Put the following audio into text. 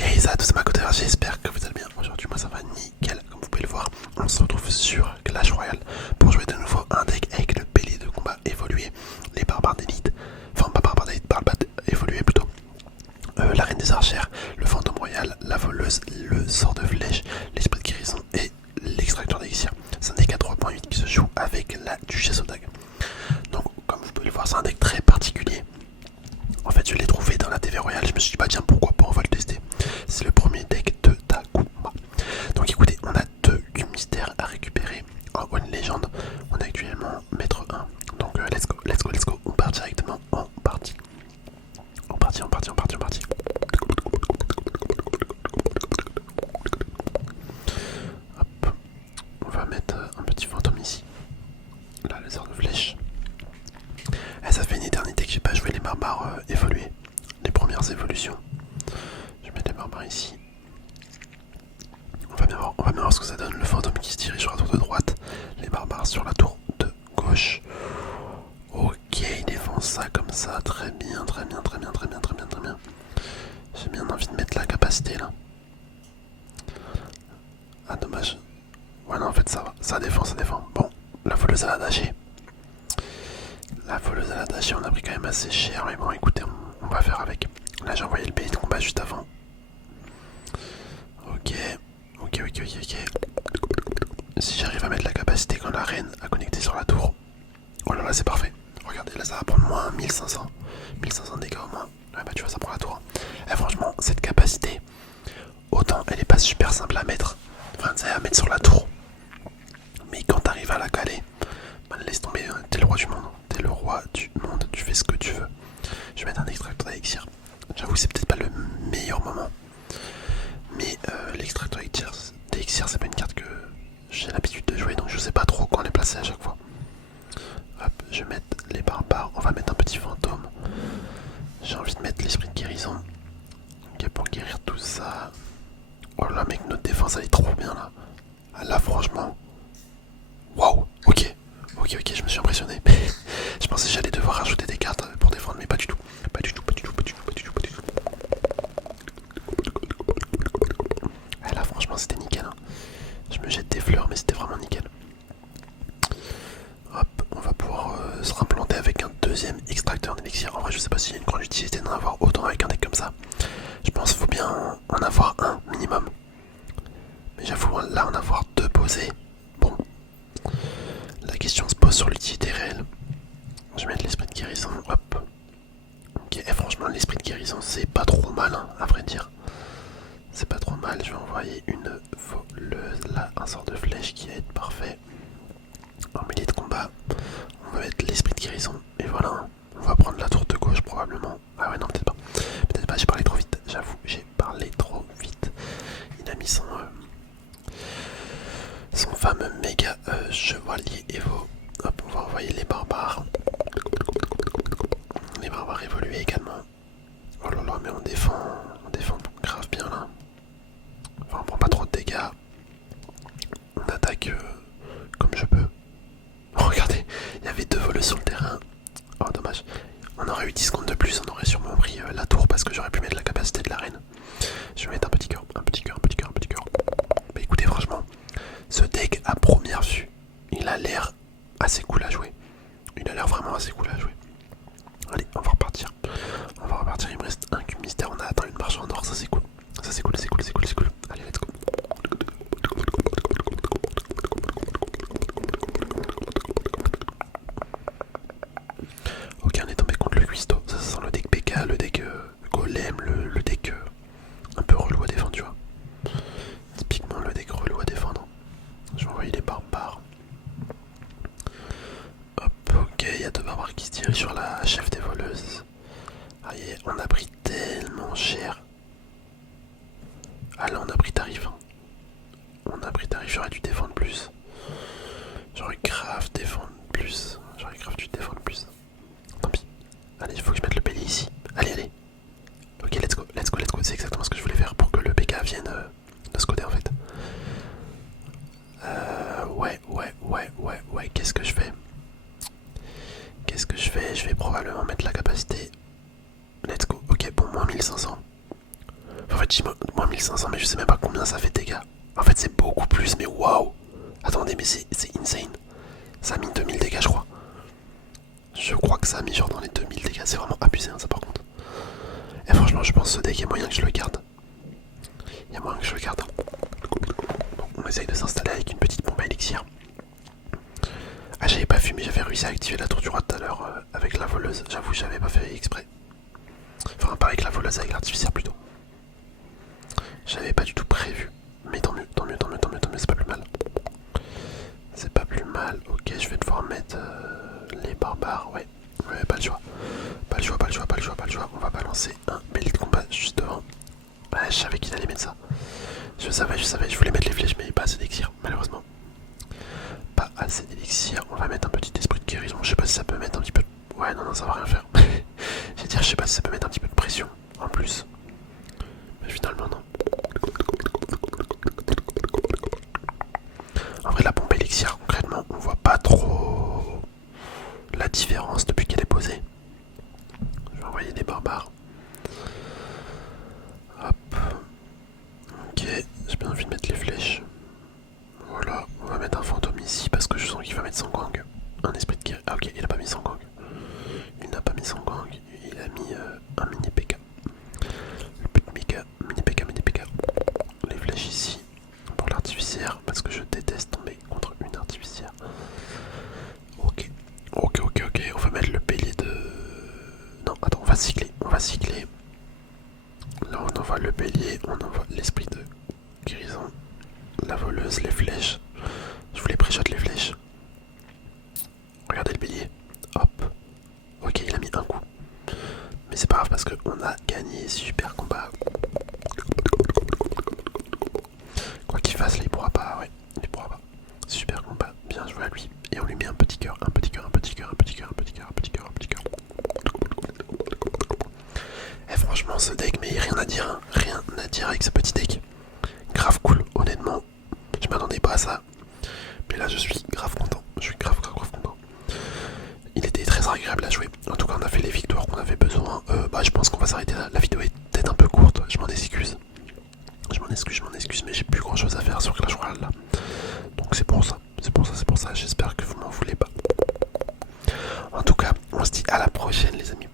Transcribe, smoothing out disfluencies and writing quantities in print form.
Hey ça, tous ma côté, j'espère que vous allez bien. Aujourd'hui moi ça va nickel, comme vous pouvez le voir. On se retrouve sur Clash Royale pour jouer de nouveau un deck avec le bélier de combat évolué, les barbares d'élite, enfin pas barbares d'élite, barbares évolué plutôt, la reine des archères, le fantôme royal, la voleuse, le sort de flèche, l'esprit de guérison et l'extracteur d'élixir. C'est un deck à 3.8 qui se joue avec la duchesse aux dagues. Donc comme vous pouvez le voir, c'est un deck très particulier. En fait, je l'ai trouvé dans la TV Royale, je me suis dit, bah tiens, pourquoi pas, on va le tester. C'est le premier deck de Takuma. Donc écoutez, on a deux cubes mystères à récupérer en One Legend. On est actuellement maître 1. Donc let's go, let's go, let's go. On part directement en partie. En partie. Hop, on va mettre un petit fantôme ici. Là, le sort de flèche. Et ça fait une éternité que j'ai pas joué les barbares évolués. Les premières évolutions. Je mets les barbares ici. On va bien voir ce que ça donne. Le fantôme qui se dirige sur la tour de droite. Les barbares sur la tour de gauche. Ok, il défend ça comme ça. Très bien. J'ai bien envie de mettre la capacité là. Ah dommage. Ouais non en fait ça va. Ça défend. Bon, la voleuse à la daché. On a pris quand même assez cher. Mais bon écoutez, on va faire avec. Là j'ai envoyé le pays de combat juste avant. Ok. Si j'arrive à mettre la capacité quand la reine a connecté sur la tour. Oh là là c'est parfait. Regardez là ça va prendre moins 1500. 1500 dégâts au moins. Ouais bah tu vois ça prend la tour. Et franchement cette capacité, autant elle est pas super simple à mettre. Enfin c'est à mettre sur la tour. Mais quand t'arrives à la caler, bah, laisse tomber, t'es le roi du monde. T'es le roi du monde, tu fais ce que tu veux. Je vais mettre un extracteur d'élixir. J'avoue c'est peut-être pas le meilleur moment. Mais l'extracteur d'élixir c'est pas une carte que j'ai l'habitude de jouer, donc je sais pas trop quand les placer à chaque fois. Hop, je vais mettre les barbares, on va mettre un petit fantôme. J'ai envie de mettre l'esprit de guérison. Ok, pour guérir tout ça. Oh là mec, notre défense elle est trop bien là. Ah, là franchement. Waouh, ok, je me suis impressionné. Je pensais que j'allais devoir rajouter des cartes pour défendre, mais pas du tout. Ah, là franchement c'était nickel. Hein. Je me jette des fleurs, mais c'était vraiment nickel. Hop, on va pouvoir se reimplanter avec un deuxième extracteur d'élixir. En vrai, je sais pas s'il y a une grande utilité d'en avoir autant avec un deck comme ça. Je pense qu'il faut bien en avoir un minimum. Mais j'avoue, là, en avoir deux posés. Bon, la question se pose sur l'utilité réelle. Je vais mettre l'esprit de guérison. Hop. Ok, et franchement, l'esprit de guérison, c'est pas trop mal, hein, à vrai dire. C'est pas trop mal. Je vais envoyer une voleuse. Là, un sort de flèche qui va être parfait. En milieu de combat, on va mettre l'esprit de guérison. Et voilà, on va prendre la tour de gauche probablement. Ah ouais, non, peut-être pas. Peut-être pas, j'ai parlé trop vite. J'avoue, j'ai parlé trop vite. Il a mis son fameux méga chevalier Evo. Hop, on va envoyer les barbares. Les barbares évolués également. Oh là là, mais on défend grave bien là. Enfin, on prend pas trop de dégâts. On attaque comme je peux. Oh, regardez, il y avait deux voleux sur le terrain. Oh, dommage. On aurait eu 10 secondes de plus, on aurait sûrement pris la tour parce que j'aurais pu mettre la capacité de la reine. Je vais mettre un petit cœur. Bah écoutez, franchement, ce deck à première vue, il a l'air assez cool à jouer. Il a l'air vraiment assez cool à jouer. Allez, on va repartir. Il me reste un cube mystère, on a atteint une marche en or, ça c'est cool. C'est cool. Allez, let's go. Ok, on est tombé contre le cuistot. Ça sent le deck PK, le deck golem, le deck un peu relou à défendre, tu vois. Typiquement le deck relou à défendre. Je vais envoyer les barbares. Hop, ok, il y a deux barbares qui se dirigent sur la chef des voleuses. Aïe, on a pris tellement cher. Ah là, on a pris tarif. Hein. J'aurais dû défendre plus. J'aurais grave dû défendre plus. Tant pis. Allez, il faut que je mette le pilier ici. Allez. Ok, let's go. C'est exactement ce que je voulais faire pour que le PK vienne de ce côté en fait. Ouais. Qu'est-ce que je fais? Je vais probablement mettre la capacité. Let's go. Ok, bon, moins 1500. En fait, moins 1500, mais je sais même pas combien ça fait de dégâts. En fait, c'est beaucoup plus, mais waouh! Attendez, mais c'est insane. Ça a mis 2000 dégâts, je crois. Je crois que ça a mis genre dans les 2000 dégâts. C'est vraiment abusé, hein, ça par contre. Et franchement, je pense que ce deck, il y a moyen que je le garde. Il y a moyen que je le garde. Donc, on essaye de s'installer avec une petite pompe à élixir. Ah, j'avais pas vu, mais j'avais réussi à activer la tour du roi tout à l'heure avec la voleuse. J'avoue, j'avais pas fait exprès. Enfin, pas avec la voleuse, avec l'artificière plutôt. J'avais pas du tout prévu. Mais tant mieux, tant mieux, tant mieux, tant mieux, tant mieux, c'est pas plus mal. C'est pas plus mal. Ok, je vais devoir mettre les barbares. Ouais, ouais, pas le choix. Pas le choix, pas le choix, pas le choix, pas le choix. On va balancer un bélier de combat juste devant. Ouais, je savais qu'il allait mettre ça. Je savais, je voulais mettre les flèches, mais pas assez d'élixir, malheureusement. Pas assez d'élixir. On va mettre un petit esprit de guérison. Je sais pas si ça peut mettre un petit peu de... Ouais, non, non, ça va rien faire. Je veux dire, je sais pas si ça peut mettre un petit peu de pression en plus. Mais finalement, non. En vrai, la pompe élixir, concrètement, on voit pas trop la différence depuis qu'elle est posée. Je vais envoyer des barbares. Hop. Ok, j'ai bien envie de mettre les flèches. Voilà, on va mettre un fantôme ici parce que je sens qu'il va mettre son gang. Un esprit de guerre. Ah ok, il a pas mis son gang. Il n'a pas mis son gang, il a mis un mini PK. Le petit mini PK, mini PK. Les flèches ici pour l'artificière parce que je déteste tomber contre une artificière. Ok, ok, ok, ok, on va mettre le bélier de... Non, attends, on va cycler, on va cycler. Là on envoie le bélier, on envoie l'esprit de guérison, la voleuse, les flèches. Je voulais pré-shot les flèches. Regardez le bélier, hop. Ok, il a mis un coup. Mais c'est pas grave parce qu'on a gagné, super combat. Quoi qu'il fasse, là, il pourra pas, ouais, il pourra pas. Super combat, bien joué à lui. Et on lui met un petit cœur, un petit cœur, un petit cœur, un petit cœur, un petit cœur, un petit cœur, un petit cœur. Et franchement, ce deck, mais rien à dire, hein. Rien à dire avec ce petit deck. Grave cool, honnêtement. Je m'attendais pas à ça. Mais là, je suis grave content. Je suis grave content. Il était très agréable à jouer. En tout cas, on a fait les victoires qu'on avait besoin. Je pense qu'on va s'arrêter là. La vidéo est peut-être un peu courte. Je m'en excuse. Je m'en excuse, mais j'ai plus grand chose à faire sur Clash Royale là. Donc c'est pour ça. J'espère que vous m'en voulez pas. En tout cas, on se dit à la prochaine, les amis.